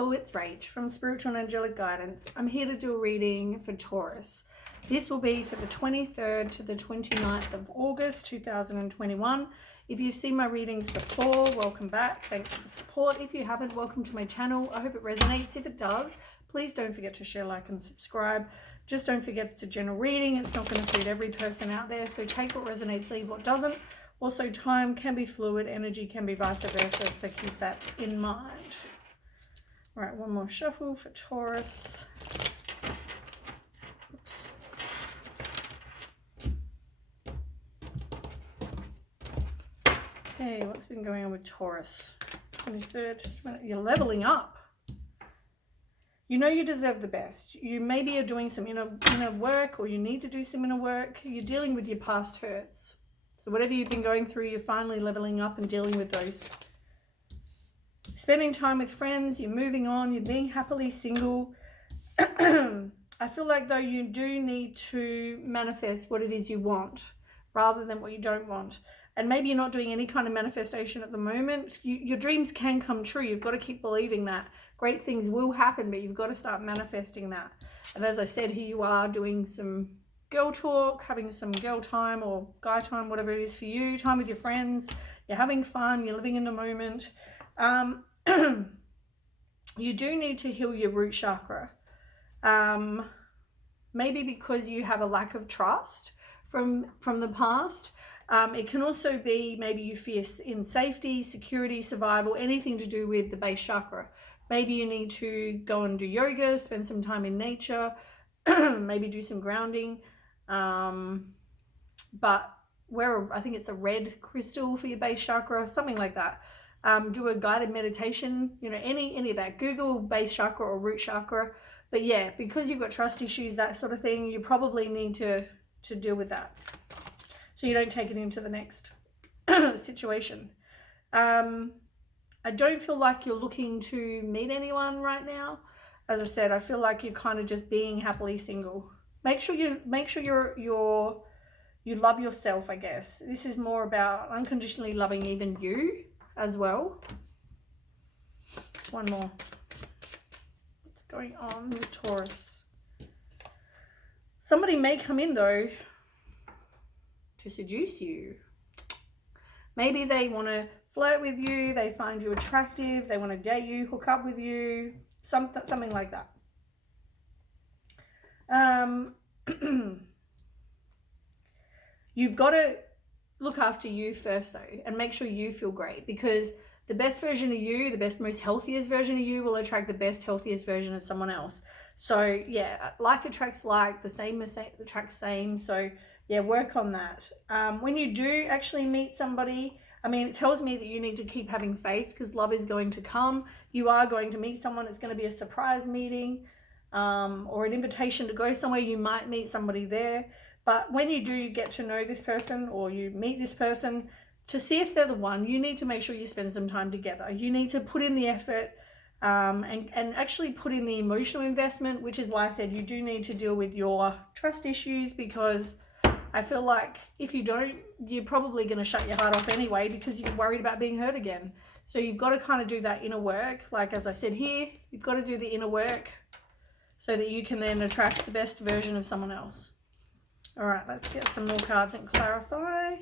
all, it's Rach from Spiritual and Angelic Guidance. I'm here to do a reading for Taurus. This will be for the 23rd to the 29th of August 2021. If you've seen my readings before, welcome back. Thanks for the support. If you haven't, welcome to my channel. I hope it resonates. If it does, please don't forget to share, like, and subscribe. Just don't forget it's a general reading. It's not going to suit every person out there, so take what resonates, leave what doesn't. Also, time can be fluid, energy can be vice versa, so keep that in mind. All right, one more shuffle for Taurus. Oops. Okay, what's been going on with Taurus? 23rd, you're leveling up. You know you deserve the best. You maybe are doing some inner work, or you need to do some inner work. You're dealing with your past hurts. So whatever you've been going through, you're finally leveling up and dealing with those. Spending time with friends, you're moving on, you're being happily single. I feel like though you do need to manifest what it is you want rather than what you don't want. And maybe you're not doing any kind of manifestation at the moment. Your dreams can come true. You've got to keep believing that. Great things will happen, but you've got to start manifesting that. And as I said, here you are doing some girl talk, having some girl time or guy time, whatever it is for you, time with your friends. You're having fun, you're living in the moment. You do need to heal your root chakra. Maybe because you have a lack of trust from the past. It can also be maybe you fear in safety, security, survival, anything to do with the base chakra. Maybe you need to go and do yoga, spend some time in nature, maybe do some grounding. But I think it's a red crystal for your base chakra, something like that. Do a guided meditation, any of that. Google base chakra or root chakra. But yeah, because you've got trust issues, that sort of thing, you probably need to deal with that, so you don't take it into the next situation. I don't feel like you're looking to meet anyone right now. As I said, I feel like you're kind of just being happily single. Make sure you love yourself, I guess. This is more about unconditionally loving even you as well. One more. What's going on with Taurus? Somebody may come in though to seduce you. Maybe they want to flirt with you, they find you attractive, they want to date you, hook up with you, something like that. You've got to look after you first though, and make sure you feel great, because the best version of you, the best, most healthiest version of you will attract the best, healthiest version of someone else. So yeah, like attracts like, the same attracts same. So yeah, work on that. When you do actually meet somebody, it tells me that you need to keep having faith, because love is going to come. You are going to meet someone. It's going to be a surprise meeting, or an invitation to go somewhere. You might meet somebody there. But when you do get to know this person, or you meet this person, to see if they're the one, you need to make sure you spend some time together. You need to put in the effort, and actually put in the emotional investment, which is why I said you do need to deal with your trust issues, because I feel like if you don't, you're probably going to shut your heart off anyway, because you're worried about being hurt again. So you've got to kind of do that inner work. Like as I said here, you've got to do the inner work so that you can then attract the best version of someone else. All right, let's get some more cards and clarify.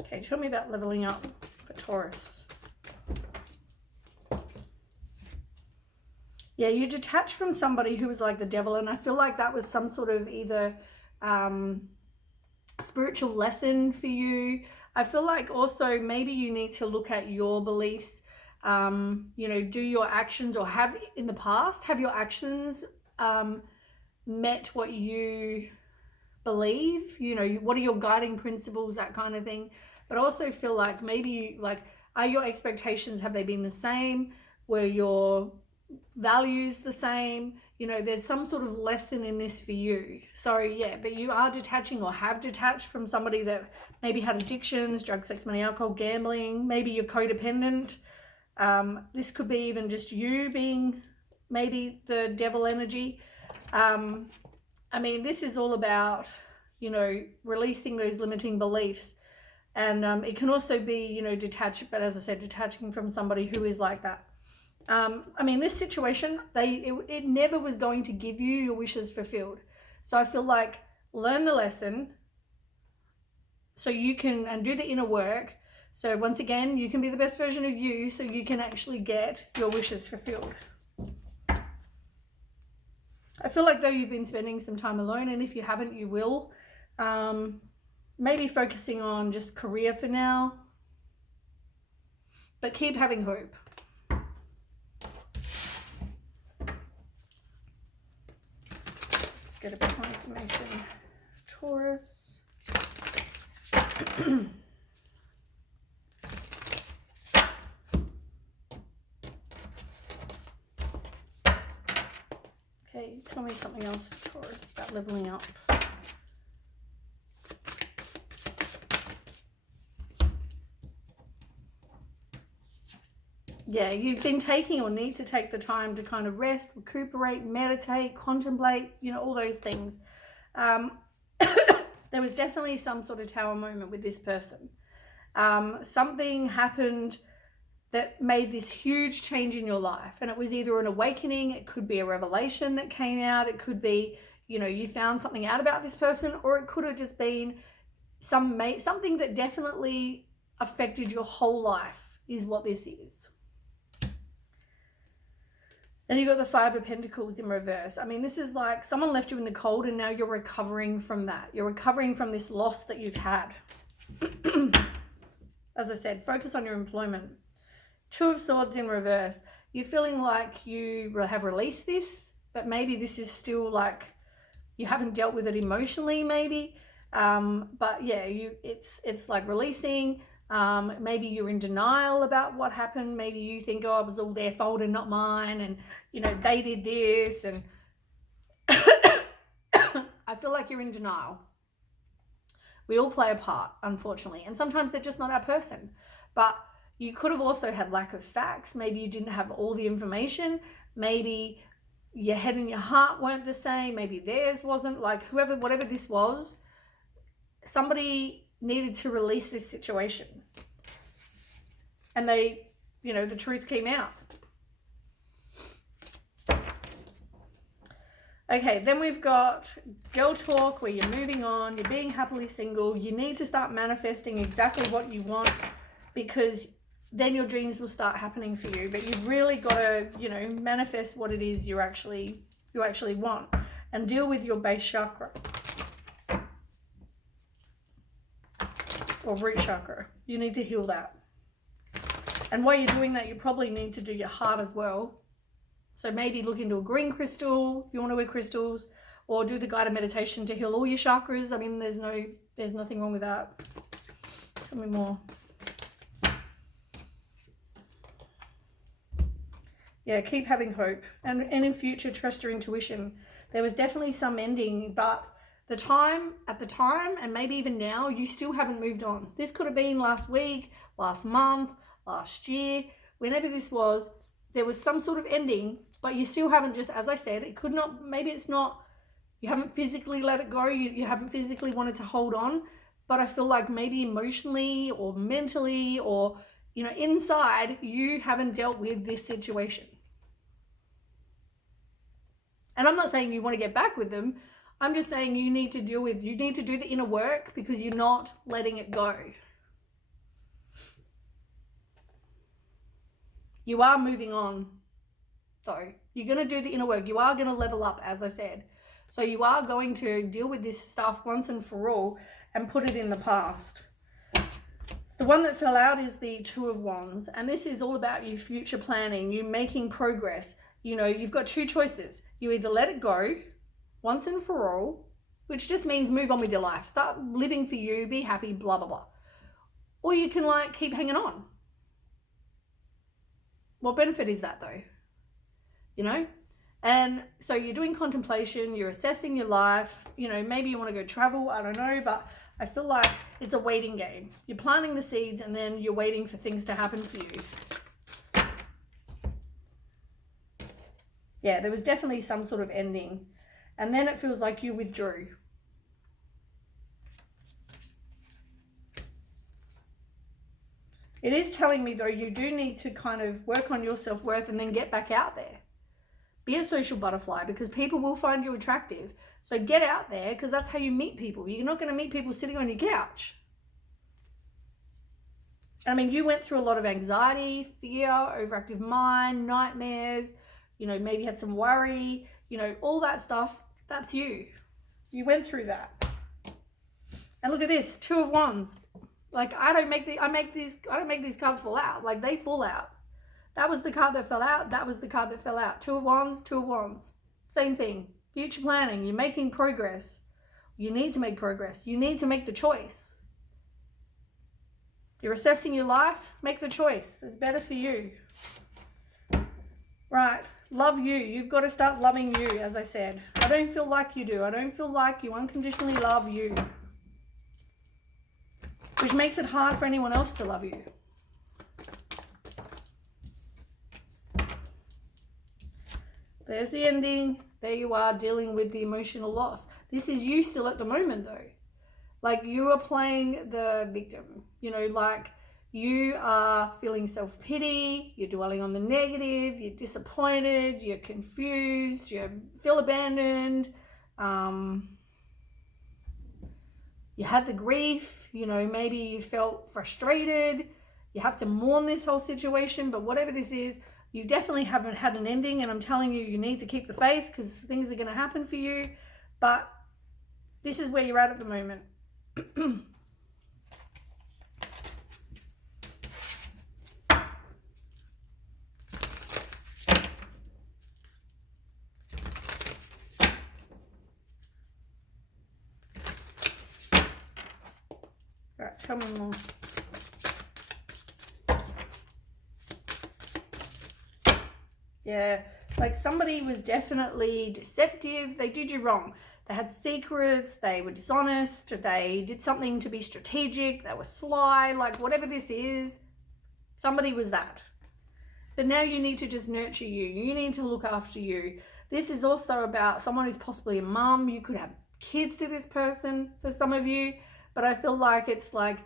Okay, tell me about leveling up for Taurus. Yeah, you detached from somebody who was like the devil, and I feel like that was some sort of either spiritual lesson for you. I feel like also maybe you need to look at your beliefs, do your actions, or have in the past, have your actions met what you believe, what are your guiding principles, that kind of thing. But I also feel like maybe are your expectations, have they been the same? Were your values the same? There's some sort of lesson in this for you. So yeah, but you are detaching, or have detached from somebody that maybe had addictions, drugs, sex, money, alcohol, gambling. Maybe you're codependent. This could be even just you being maybe the devil energy. This is all about you know, releasing those limiting beliefs. And it can also be, you know, detached, but as I said, detaching from somebody who is like that. I mean, this situation, it never was going to give you your wishes fulfilled. So I feel like learn the lesson so you can, and do the inner work. So once again, you can be the best version of you so you can actually get your wishes fulfilled. I feel like though you've been spending some time alone, and if you haven't, you will. Maybe focusing on just career for now. But keep having hope. Let's get a bit more information. Taurus. Okay, tell me something else, Taurus, about leveling up. Yeah, you've been taking or need to take the time to kind of rest, recuperate, meditate, contemplate, you know, all those things. There was definitely some sort of tower moment with this person. Something happened that made this huge change in your life. And it was either an awakening, it could be a revelation that came out, it could be, you know, you found something out about this person, or it could have just been something that definitely affected your whole life is what this is. Then you got the Five of Pentacles in reverse. I mean, this is like someone left you in the cold and now you're recovering from that. You're recovering from this loss that you've had. As I said, focus on your employment. Two of Swords in reverse. You're feeling like you have released this, but maybe this is still like you haven't dealt with it emotionally, maybe. But yeah, it's like releasing. Maybe you're in denial about what happened. Maybe you think, oh, it was all their fault and not mine, and you know, they did this, and I feel like you're in denial. We all play a part, unfortunately, and sometimes they're just not our person. But you could have also had lack of facts. Maybe you didn't have all the information. Maybe your head and your heart weren't the same. Maybe theirs wasn't. Like whatever this was, somebody needed to release this situation. And they, you know, the truth came out. Okay, then we've got girl talk, where you're moving on, you're being happily single. You need to start manifesting exactly what you want, because then your dreams will start happening for you. But you've really got to, you know, manifest what it is you actually want, and deal with your base chakra or root chakra. You need to heal that. And while you're doing that, you probably need to do your heart as well. So maybe look into a green crystal if you want to wear crystals, or do the guided meditation to heal all your chakras. I mean, there's nothing wrong with that. Tell me more. Yeah, keep having hope. And in future, trust your intuition. There was definitely some ending, but at the time, and maybe even now, you still haven't moved on. This could have been last week, last month, last year, whenever this was, there was some sort of ending, but you still haven't, just as I said, it could not, maybe it's not, you haven't physically let it go, you haven't physically wanted to hold on, but I feel like maybe emotionally or mentally or, you know, inside, you haven't dealt with this situation. And I'm not saying you want to get back with them. I'm just saying you need to do the inner work, because you're not letting it go. You are moving on, though. You're going to do the inner work. You are going to level up, as I said. So you are going to deal with this stuff once and for all and put it in the past. The one that fell out is the Two of Wands. And this is all about you future planning, you making progress. You know, you've got two choices. You either let it go once and for all, which just means move on with your life. Start living for you, be happy, blah, blah, blah. Or you can like keep hanging on. What benefit is that though? You know? And so you're doing contemplation, you're assessing your life, you know, maybe you want to go travel, I don't know, but I feel like it's a waiting game. You're planting the seeds and then you're waiting for things to happen for you. Yeah, there was definitely some sort of ending. And then it feels like you withdrew. It is telling me, though, you do need to kind of work on your self-worth and then get back out there. Be a social butterfly, because people will find you attractive. So get out there, because that's how you meet people. You're not going to meet people sitting on your couch. I mean, you went through a lot of anxiety, fear, overactive mind, nightmares, you know, maybe had some worry, you know, all that stuff. That's you. You went through that. And look at this, 2 of Wands. Like, I don't make these cards fall out. Like, they fall out. That was the card that fell out. That was the card that fell out. 2 of Wands, 2 of Wands. Same thing. Future planning. You're making progress. You need to make progress. You need to make the choice. You're assessing your life. Make the choice. It's better for you. Right. Love you. You've got to start loving you, as I said. I don't feel like you do. I don't feel like you unconditionally love you. Which makes it hard for anyone else to love you. There's the ending. There you are, dealing with the emotional loss. This is you still at the moment, though. Like, you are playing the victim. You know, like, you are feeling self-pity. You're dwelling on the negative. You're disappointed. You're confused. You feel abandoned. You had the grief. You know, maybe you felt frustrated. You have to mourn this whole situation. But whatever this is, you definitely haven't had an ending, and I'm telling you, you need to keep the faith, because things are going to happen for you. But this is where you're at the moment. Right, tell me more. Yeah, like somebody was definitely deceptive. They did you wrong. They had secrets. They were dishonest. They did something to be strategic. They were sly. Like, whatever this is, somebody was that. But now you need to just nurture you. You need to look after you. This is also about someone who's possibly a mum. You could have kids to this person for some of you. But I feel like it's like,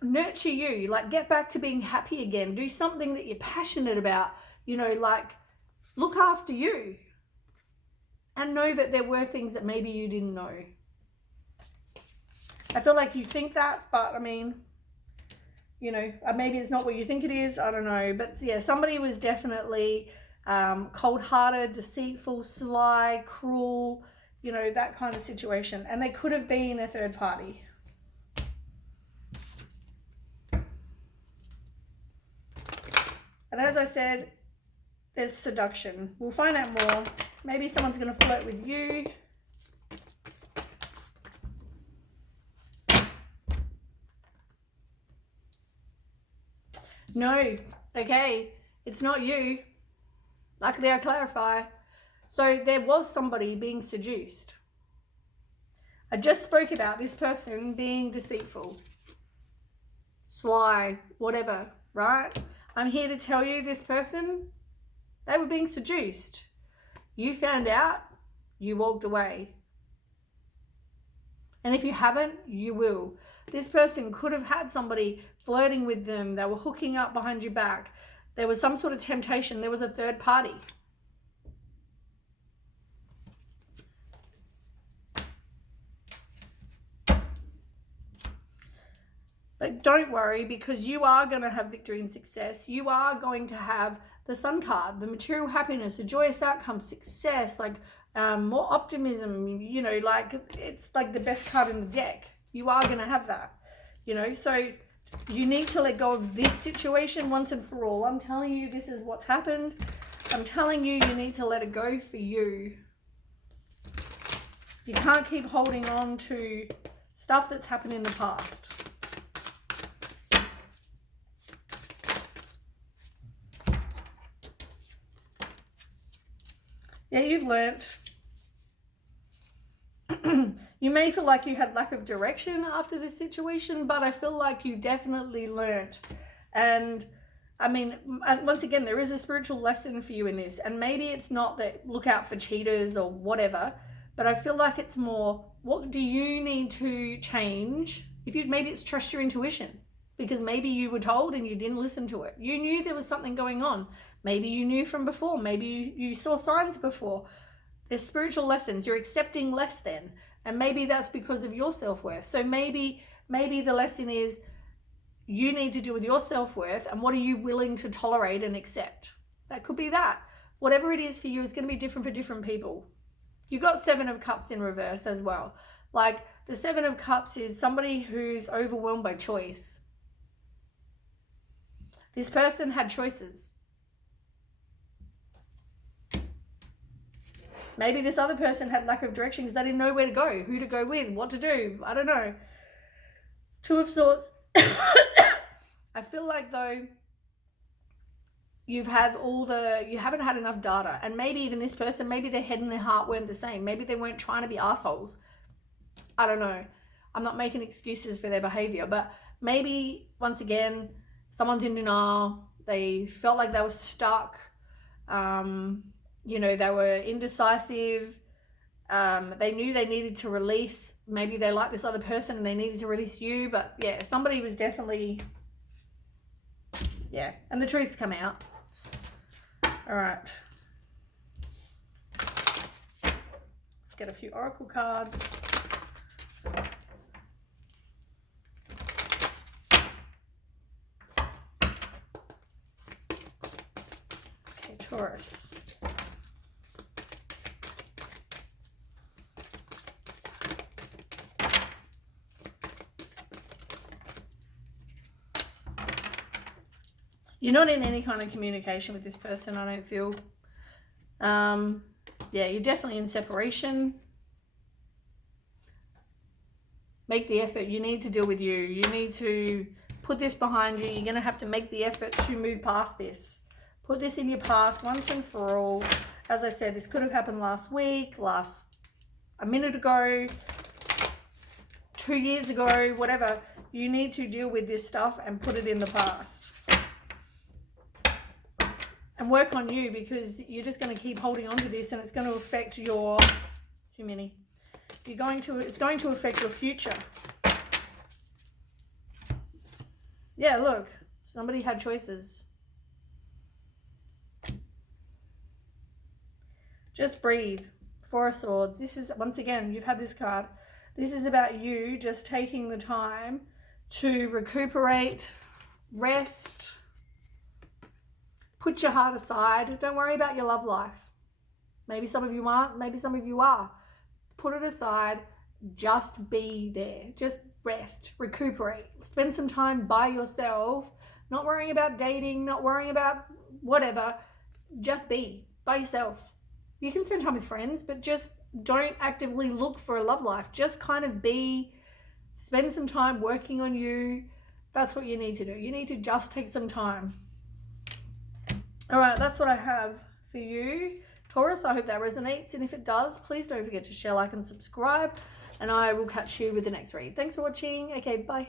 nurture you. Like, get back to being happy again. Do something that you're passionate about. You know, like, look after you. And know that there were things that maybe you didn't know. I feel like you think that, but I mean, you know, maybe it's not what you think it is. I don't know. But yeah, somebody was definitely cold-hearted, deceitful, sly, cruel, you know, that kind of situation. And they could have been a third party. And as I said, there's seduction. We'll find out more. Maybe someone's going to flirt with you. No. Okay. It's not you. Luckily, I clarify. So there was somebody being seduced. I just spoke about this person being deceitful, sly, whatever, right? I'm here to tell you this person, they were being seduced. You found out, you walked away. And if you haven't, you will. This person could have had somebody flirting with them. They were hooking up behind your back. There was some sort of temptation. There was a third party. But don't worry, because you are going to have victory and success. You are going to have the Sun card, the material happiness, a joyous outcome, success, like more optimism, you know, like it's like the best card in the deck. You are going to have that, you know, so you need to let go of this situation once and for all. I'm telling you, this is what's happened. I'm telling you, you need to let it go for you. You can't keep holding on to stuff that's happened in the past. Yeah, you've learnt. You may feel like you had lack of direction after this situation, but I feel like you definitely learnt. And I mean, once again, there is a spiritual lesson for you in this. And maybe it's not that look out for cheaters or whatever, but I feel like it's more, what do you need to change? Maybe it's trust your intuition. because maybe you were told and you didn't listen to it. You knew there was something going on. Maybe you knew from before. Maybe you saw signs before. There's spiritual lessons. You're accepting less than. And maybe that's because of your self-worth. So maybe the lesson is you need to do with your self-worth and what are you willing to tolerate and accept. That could be that. Whatever it is for you is going to be different for different people. You got Seven of Cups in reverse as well. Like the Seven of Cups is somebody who's overwhelmed by choice. This person had choices. Maybe this other person had lack of direction because they didn't know where to go, who to go with, what to do. I don't know. Two of Swords. I feel like though you haven't had enough data, and maybe even this person, maybe their head and their heart weren't the same. Maybe they weren't trying to be assholes. I don't know. I'm not making excuses for their behavior, but maybe once again, someone's in denial. They felt like they were stuck. You know, they were indecisive. They knew they needed to release. Maybe they liked this other person and they needed to release you. But yeah, somebody was definitely, yeah. And the truth's come out. All right. Let's get a few oracle cards. Okay, Taurus. You're not in any kind of communication with this person, I don't feel. Yeah, you're definitely in separation. Make the effort. You need to deal with you. You need to put this behind you. You're going to have to make the effort to move past this. Put this in your past once and for all. As I said, this could have happened last week, a minute ago, 2 years ago, whatever. You need to deal with this stuff and put it in the past. And work on you, because you're just going to keep holding on to this and it's going to affect your, too many. It's going to affect your future. Yeah, look, somebody had choices. Just breathe. Four of Swords. This is, once again, you've had this card. This is about you just taking the time to recuperate, rest, put your heart aside. Don't worry about your love life. Maybe some of you aren't, maybe some of you are. Put it aside. Just be there. Just rest, recuperate. Spend some time by yourself. Not worrying about dating, not worrying about whatever. Just be by yourself. You can spend time with friends, but just don't actively look for a love life. Just kind of be, spend some time working on you. That's what you need to do. You need to just take some time. All right, that's what I have for you, Taurus. I hope that resonates. And if it does, please don't forget to share, like, and subscribe. And I will catch you with the next read. Thanks for watching. Okay, bye.